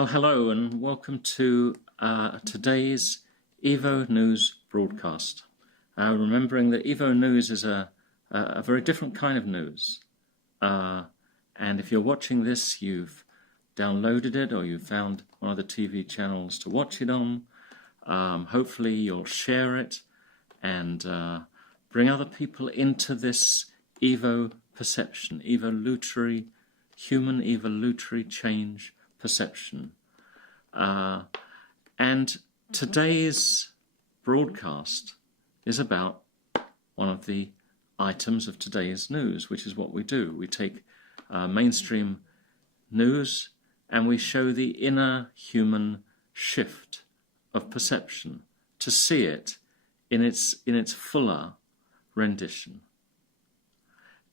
Well, hello and welcome to today's Evo News broadcast. Remembering that Evo News is a very different kind of news. And if you're watching this, you've downloaded it or you've found one of the TV channels to watch it on. Hopefully you'll share it and bring other people into this Evo perception, human evolutionary change perception. And today's broadcast is about one of the items of today's news, which is what we do. We take mainstream news and we show the inner human shift of perception to see it in its fuller rendition.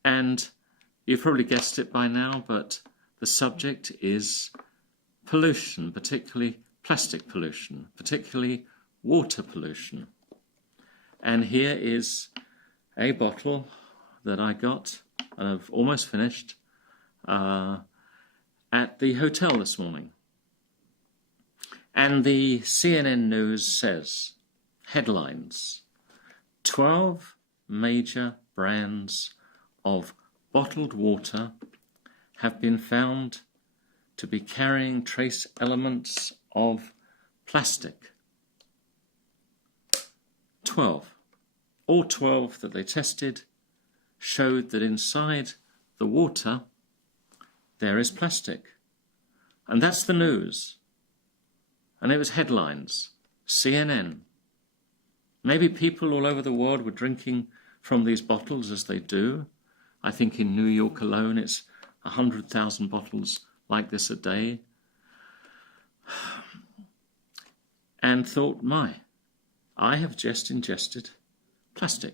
And you've probably guessed it by now, but the subject is pollution, particularly plastic pollution, particularly water pollution. And here is a bottle that I got, and I've almost finished, at the hotel this morning. And the CNN News says, headlines, 12 major brands of bottled water have been found to be carrying trace elements of plastic. 12. All 12 that they tested showed that inside the water there is plastic. And that's the news. And it was headlines. CNN. Maybe people all over the world were drinking from these bottles as they do. I think in New York alone it's 100,000 bottles like this a day, and thought, I have just ingested plastic.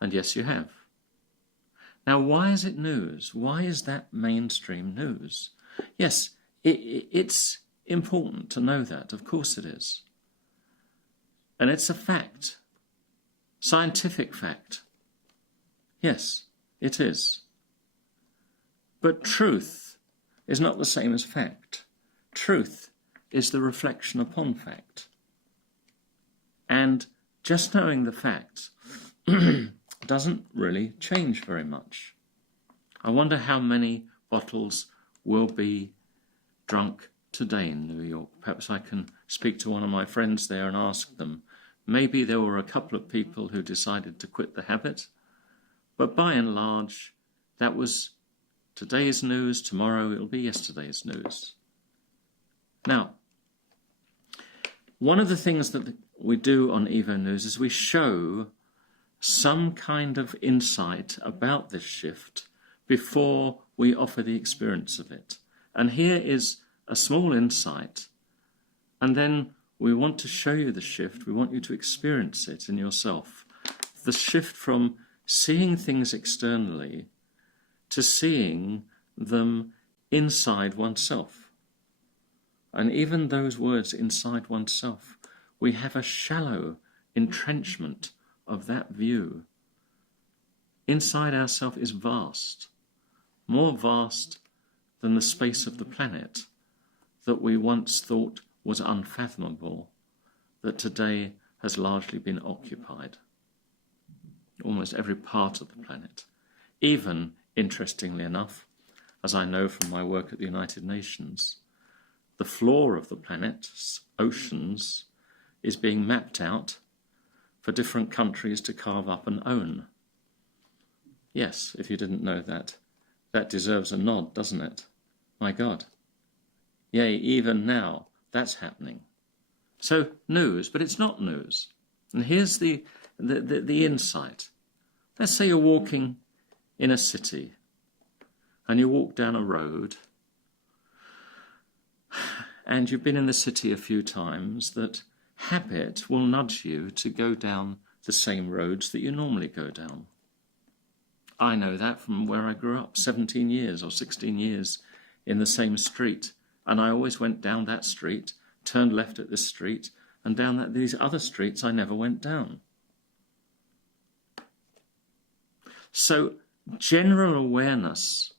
And yes, you have. Now, why is it news? Why is that mainstream news? Yes, it's important to know that. Of course it is. And it's a fact. Scientific fact. Yes, it is. But truth is not the same as fact. Truth is the reflection upon fact. And just knowing the facts doesn't really change very much. I wonder how many bottles will be drunk today in New York. Perhaps I can speak to one of my friends there and ask them. Maybe there were a couple of people who decided to quit the habit, but by and large, that was today's news. Tomorrow it'll be yesterday's news. Now, one of the things that we do on Evo News is we show some kind of insight about this shift before we offer the experience of it. And here is a small insight, and then we want to show you the shift. We want you to experience it in yourself. The shift from seeing things externally to seeing them inside oneself. And even those words, inside oneself, we have a shallow entrenchment of that view. Inside ourself is vast, more vast than the space of the planet that we once thought was unfathomable, that today has largely been occupied. Almost every part of the planet. Even, interestingly enough, as I know from my work at the United Nations, the floor of the planet's oceans is being mapped out for different countries to carve up and own. Yes, if you didn't know that, that deserves a nod, doesn't it? My God. Yea, even now, that's happening. So news, but it's not news. And here's the insight. Let's say you're walking in a city and you walk down a road and you've been in the city a few times, that habit will nudge you to go down the same roads that you normally go down. I know that from where I grew up, 17 years or 16 years in the same street. And I always went down that street, turned left at this street, and down these other streets I never went down. So general awareness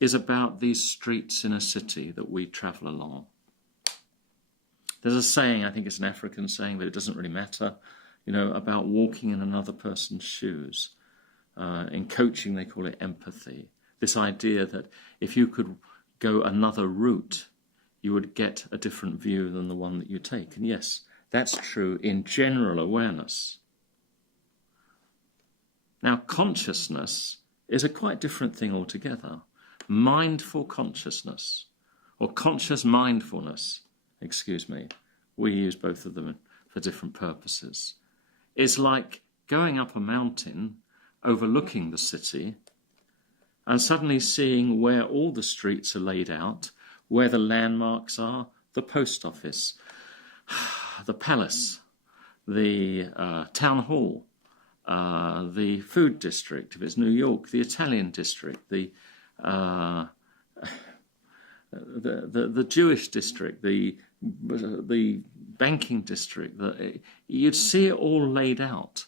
is about these streets in a city that we travel along. There's a saying, I think it's an African saying, but it doesn't really matter, about walking in another person's shoes. In coaching, they call it empathy. This idea that if you could go another route, you would get a different view than the one that you take. And yes, that's true in general awareness. Now, consciousness is a quite different thing altogether. Mindful consciousness, or conscious mindfulness, we use both of them for different purposes, is like going up a mountain, overlooking the city, and suddenly seeing where all the streets are laid out, where the landmarks are, the post office, the palace, the town hall, the food district, if it's New York, the Italian district, the Jewish district, the banking district. You'd see it all laid out.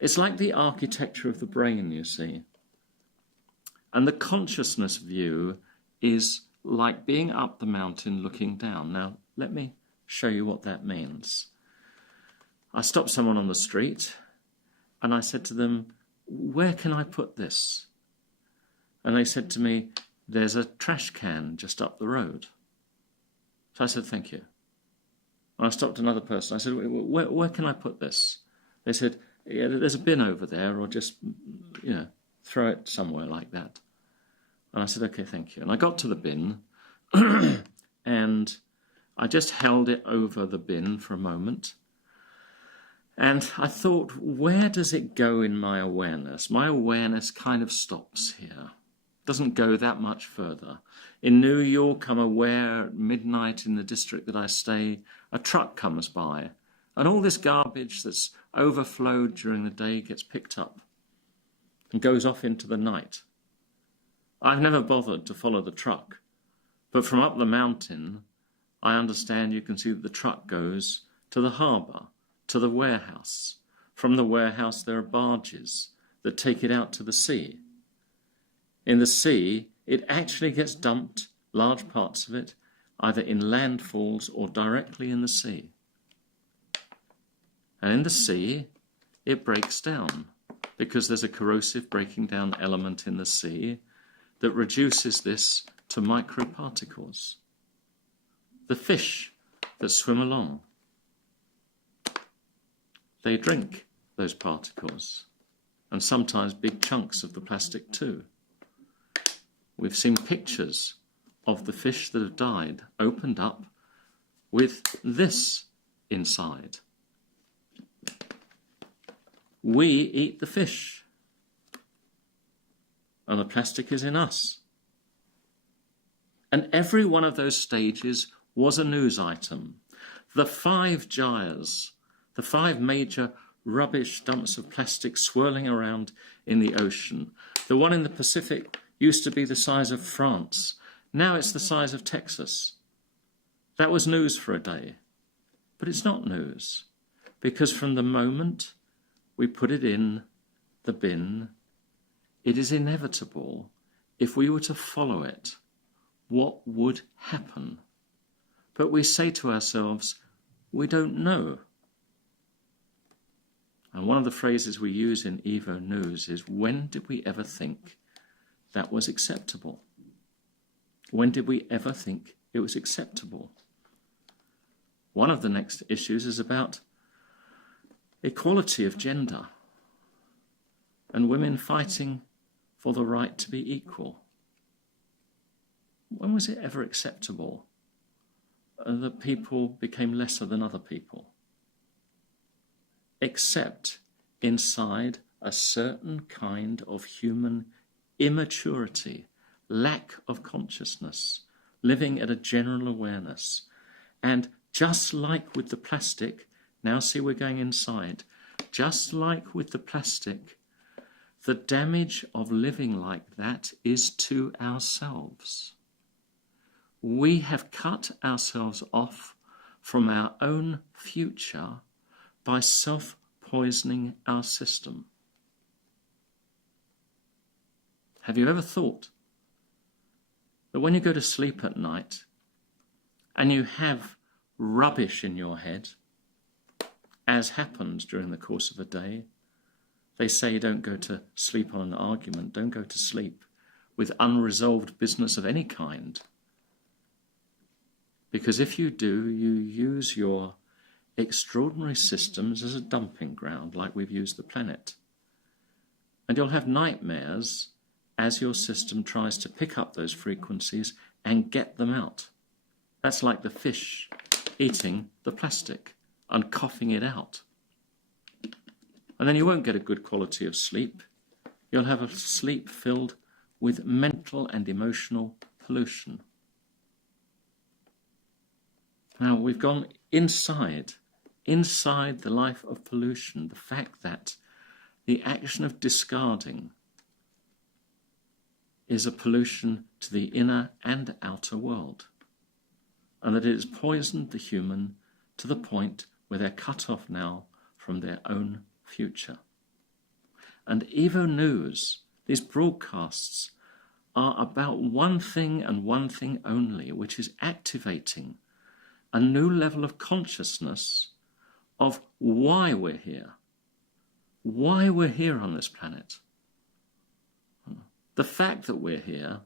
It's like the architecture of the brain, you see. And the consciousness view is like being up the mountain looking down. Now, let me show you what that means. I stopped someone on the street and I said to them, "Where can I put this?" And they said to me, "There's a trash can just up the road." So I said, "Thank you." And I stopped another person. I said, where can I put this?" They said, "Yeah, there's a bin over there, or just, throw it somewhere like that." And I said, "Okay, thank you." And I got to the bin and I just held it over the bin for a moment. And I thought, where does it go in my awareness? My awareness kind of stops here. Doesn't go that much further. In New York, I'm aware at midnight in the district that I stay, a truck comes by, and all this garbage that's overflowed during the day gets picked up and goes off into the night. I've never bothered to follow the truck, but from up the mountain, I understand you can see that the truck goes to the harbour, to the warehouse. From the warehouse, there are barges that take it out to the sea. In the sea, it actually gets dumped, large parts of it, either in landfalls or directly in the sea. And in the sea, it breaks down because there's a corrosive breaking down element in the sea that reduces this to microparticles. The fish that swim along, they drink those particles, and sometimes big chunks of the plastic too. We've seen pictures of the fish that have died opened up with this inside. We eat the fish, and the plastic is in us. And every one of those stages was a news item. The 5 gyres, the 5 major rubbish dumps of plastic swirling around in the ocean. The one in the Pacific used to be the size of France. Now it's the size of Texas. That was news for a day. But it's not news, because from the moment we put it in the bin, it is inevitable, if we were to follow it, what would happen? But we say to ourselves, we don't know. And one of the phrases we use in Evo News is, when did we ever think that was acceptable? When did we ever think it was acceptable? One of the next issues is about equality of gender and women fighting for the right to be equal. When was it ever acceptable that people became lesser than other people? Except inside a certain kind of human immaturity, lack of consciousness, living at a general awareness. And just like with the plastic, now see we're going inside, just like with the plastic, the damage of living like that is to ourselves. We have cut ourselves off from our own future by self-poisoning our system. Have you ever thought that when you go to sleep at night and you have rubbish in your head, as happens during the course of a day, they say don't go to sleep on an argument, don't go to sleep with unresolved business of any kind. Because if you do, you use your extraordinary systems as a dumping ground, like we've used the planet. And you'll have nightmares as your system tries to pick up those frequencies and get them out. That's like the fish eating the plastic and coughing it out. And then you won't get a good quality of sleep. You'll have a sleep filled with mental and emotional pollution. Now, we've gone inside the life of pollution, the fact that the action of discarding is a pollution to the inner and outer world, and that it has poisoned the human to the point where they're cut off now from their own future. And Evo News, these broadcasts, are about one thing and one thing only, which is activating a new level of consciousness of why we're here on this planet. The fact that we're here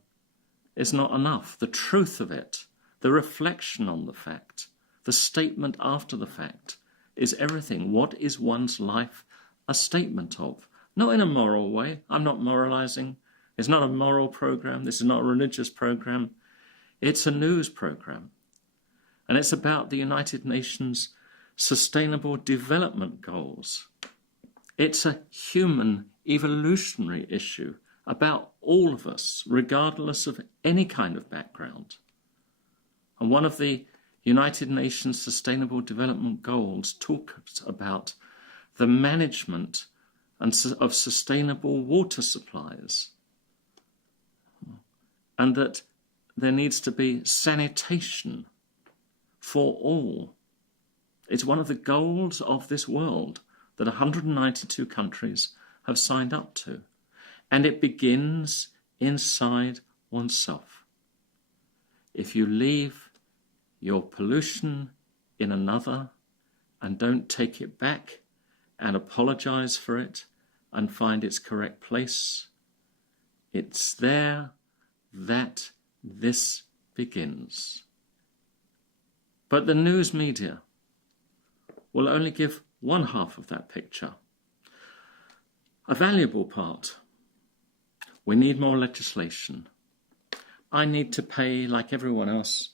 is not enough. The truth of it, the reflection on the fact, the statement after the fact is everything. What is one's life a statement of? Not in a moral way. I'm not moralizing. It's not a moral program. This is not a religious program. It's a news program. And it's about the United Nations Sustainable Development Goals. It's a human evolutionary issue about all of us, regardless of any kind of background. And one of the United Nations Sustainable Development Goals talks about the management of sustainable water supplies, and that there needs to be sanitation for all. It's one of the goals of this world that 192 countries have signed up to. And it begins inside oneself. If you leave your pollution in another and don't take it back and apologize for it and find its correct place, it's there that this begins. But the news media will only give one half of that picture. A valuable part. We need more legislation. I need to pay, like everyone else,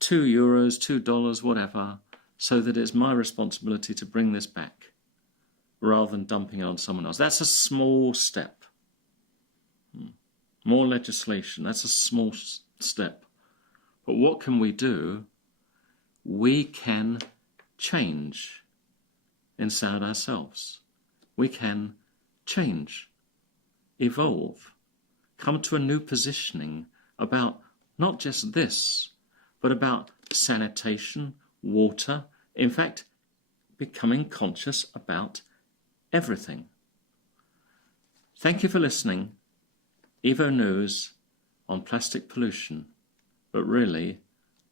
€2, $2, whatever, so that it's my responsibility to bring this back, rather than dumping it on someone else. That's a small step. More legislation, that's a small step. But what can we do? We can change inside ourselves. We can change, evolve, come to a new positioning about not just this, but about sanitation, water, in fact, becoming conscious about everything. Thank you for listening. Evo News on plastic pollution, but really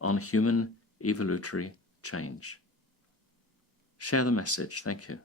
on human evolutionary change. Share the message. Thank you.